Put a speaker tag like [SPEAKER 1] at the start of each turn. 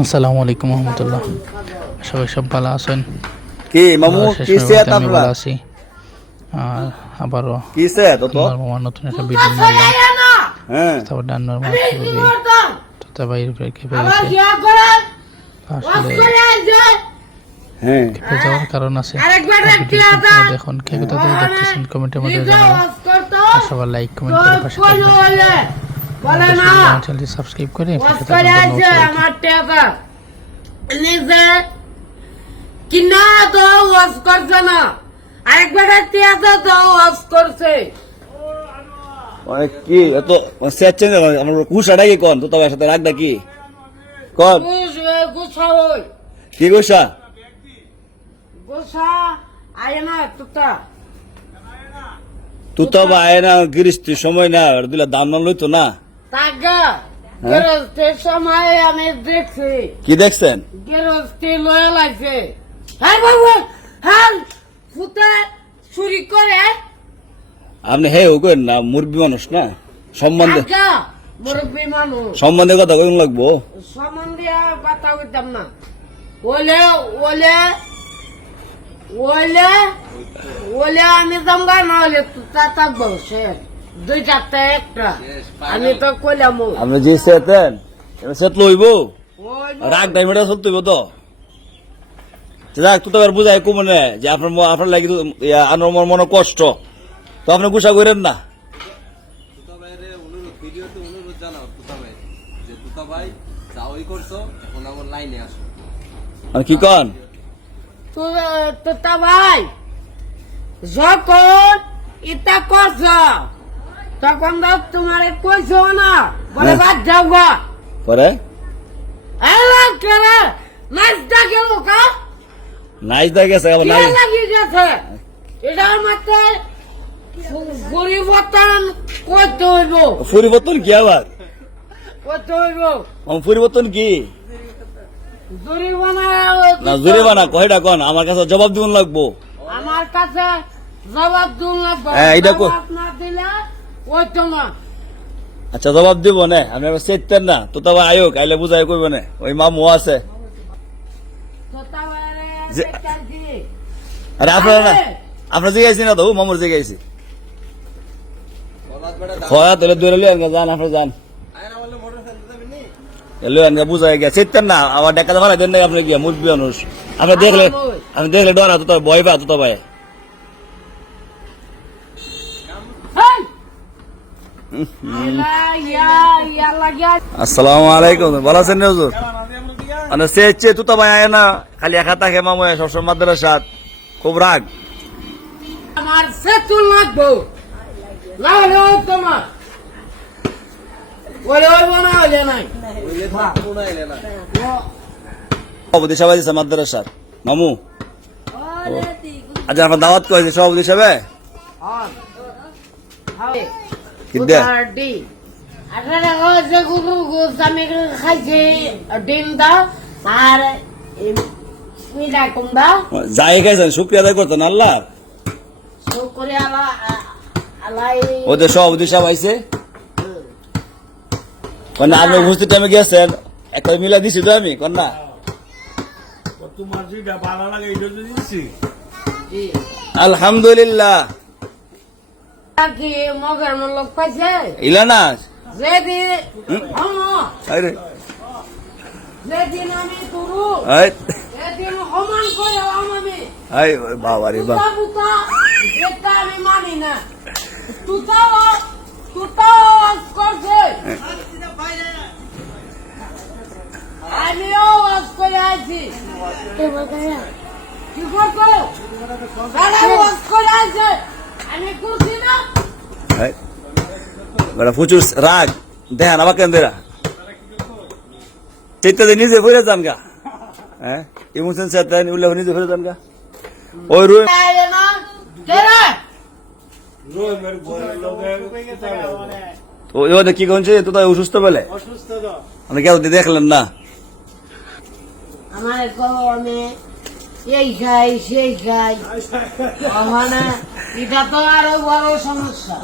[SPEAKER 1] আসসালামু আলাইকুম রহমতুল্লাহ। সবাই সব ভালো আছেন।
[SPEAKER 2] কি মামু? কি
[SPEAKER 1] আমি ভালো আছি। আর আবারও
[SPEAKER 2] কি সেত তো
[SPEAKER 1] আমার নতুন একটা ভিডিও নিয়ে।
[SPEAKER 2] হ্যাঁ।
[SPEAKER 1] তারপর ডান্নার মাছ খুবই তোতা বাইর করে খেপে গেছে। আসলে
[SPEAKER 2] হ্যাঁ।
[SPEAKER 1] যাওয়ার কারণ আছে। দেখুন। কে কোথা থেকে দেখতেছেন কমেন্টের মধ্যে জানাবেন। সবার লাইক কমেন্ট করে পাশে থাকবেন। চ্যানেলটি সাবস্ক্রাইব করে পাশে
[SPEAKER 3] ওয়াশ করে
[SPEAKER 1] থাকবেন
[SPEAKER 3] আছে
[SPEAKER 1] ধন্যবাদ সবাইকে।
[SPEAKER 3] আমার টাকা। নিজে কিনা তো ওয়াশ করছে না। আরেকবার একটি তো ওয়াশ করছে।
[SPEAKER 2] কি এত সেট চেঞ্জ আমার কুশাটা কি কোন? তো তবে সাথে রাখদা কি? কোন?
[SPEAKER 3] গুছা ওই
[SPEAKER 2] কি কুশা
[SPEAKER 3] গুছা আয় না তুতা
[SPEAKER 2] তুই তো গিরিস্তি সময় না দিলা দাম না লইতো না।
[SPEAKER 3] সময় আমি দেখছি।
[SPEAKER 2] কি দেখছেন?
[SPEAKER 3] গেরস্তি লয়ে লাগছে। হ্যাঁ বাবু হ্যাঁ ফুতে চুরি করে।
[SPEAKER 2] আপনি হে ও করেন না মুরবি মানুষ না? সম্বন্ধে
[SPEAKER 3] মুরব্বী মানুষ।
[SPEAKER 2] সম্বন্ধে কথা কইন লাগবো?
[SPEAKER 3] সম্বন্ধে কথা কইতাম না। ওলে ওলে ওলে ওলে আমি জমগা না হলে তুতা থাকব সে একটা আমি তো কইলাম
[SPEAKER 2] আপনি যে সেতেন সেট লইব? রাগ চলতে হইব তো। রাগ তো আর বুঝাই কমনে যে আপনার আপনার লাগি তো ইয়া, আনোর মন মনে কষ্ট। তো আপনি গুসা করেন না।
[SPEAKER 4] তুতা ভাইরে অনুরোধ ভিডিওতে অনুরোধ জানাও তুতা ভাই যে তুতা ভাই যা ওই করছ এখন আমার লাইনে আসো।
[SPEAKER 2] আর কি কন?
[SPEAKER 3] তুতা ভাই যখন ইটা করছ তখন তোমারে কইছো না। বলে
[SPEAKER 2] হ্যাঁ।
[SPEAKER 3] বাদ যাও গা।
[SPEAKER 2] পরে?
[SPEAKER 3] এলা কেরে নাচটা গেল কা?
[SPEAKER 2] নাইচ দা গেছে আবার নাই
[SPEAKER 3] লাগি গেছে? এটার মধ্যে পরিবর্তন করতে হইব
[SPEAKER 2] পরিবর্তন কি আবার
[SPEAKER 3] করতে হইব
[SPEAKER 2] পরিবর্তন কি
[SPEAKER 3] জরিমানা
[SPEAKER 2] না জোরে বানা কয়টা কন আমার কাছে জবাব দিন লাগবো
[SPEAKER 3] আমার কাছে জবাব দিন লাগবে দিলে তোমার
[SPEAKER 2] আচ্ছা জবাব দিব না। আমি আবার সেতেন না। তো তবে আয়ো কাইলে বুঝাই করবে না। ওই মামু আছে। আর আপনারা না আপনার জিগাইছি না তো মামুর জিগাইছি খয়া তাহলে দূরে লিয়ে আনগা যান আপনি যান।
[SPEAKER 4] আয় না বললে মোটর ফেলতে যাবি নি
[SPEAKER 2] এলো আনগা বুঝাই গিয়া। সেতেন না আমার ডাকা ভাড়া দেন না আপনি গিয়া মুরবি মানুষ। আপনি দেখলে আমি দেখলে ডরা তো ভয় পা তো ভাই। আসসালামু আলাইকুম। ভালো আছেন রে মানে সে ইচ্ছে তুই তো ভাই না খালি একা থাকে মামু সবসময় মাদ্রাসাত খুব রাগ।
[SPEAKER 3] আমার সেতুল লাগবো। না তোমার। ওলে ওই না হলে নাই।
[SPEAKER 4] ওইলে তো কোনো এলে না
[SPEAKER 2] সভাপতি সবাই দিছে মাদ্রাসার মামু। আচ্ছা দাওয়াত করেছে সভাপতি হিসাবে যাই খাইছেন শুক্রিয়া আদায় করতেন আল্লাহ।
[SPEAKER 3] শুকরে আলা আলাই
[SPEAKER 2] ওদের সভাপতি সাহেব আইছে। মানে আপনি উপস্থিত টাইমে গেছেন একটা মিলা দিছি তো আমি
[SPEAKER 5] তোমার ভালো লাগে এটা
[SPEAKER 2] আলহামদুলিল্লাহ।
[SPEAKER 3] মগের লোক পাইছে
[SPEAKER 2] ইলানা
[SPEAKER 3] যেদিন? হ্যাঁ,
[SPEAKER 2] আরে।
[SPEAKER 3] যেদিন আমি তুরু সেদিন সমান করে আমি
[SPEAKER 2] আই বাবা রে বাবা।
[SPEAKER 3] বুতা এটা আমি মানি না। তুতা তুতা করছে। আমিও ওয়াজ করে আছি কি করছ? তারা ওয়াজ করে আছে
[SPEAKER 2] বড় প্রচুর রাগ দেখেন আমাকে কেন্দ্রা চিত্তে দিয়ে নিজে ফিরে যান গা। হ্যাঁ ইমোশন সাথে উল্লেখ নিজে ফিরে যান গা। ওই রুই কি তো তাই অসুস্থ বলে।
[SPEAKER 5] অসুস্থ তো।
[SPEAKER 2] মানে কেউ দেখলেন না।
[SPEAKER 3] আমার এই খাই সেই খাই মানে এটা তো আরও বড় সমস্যা।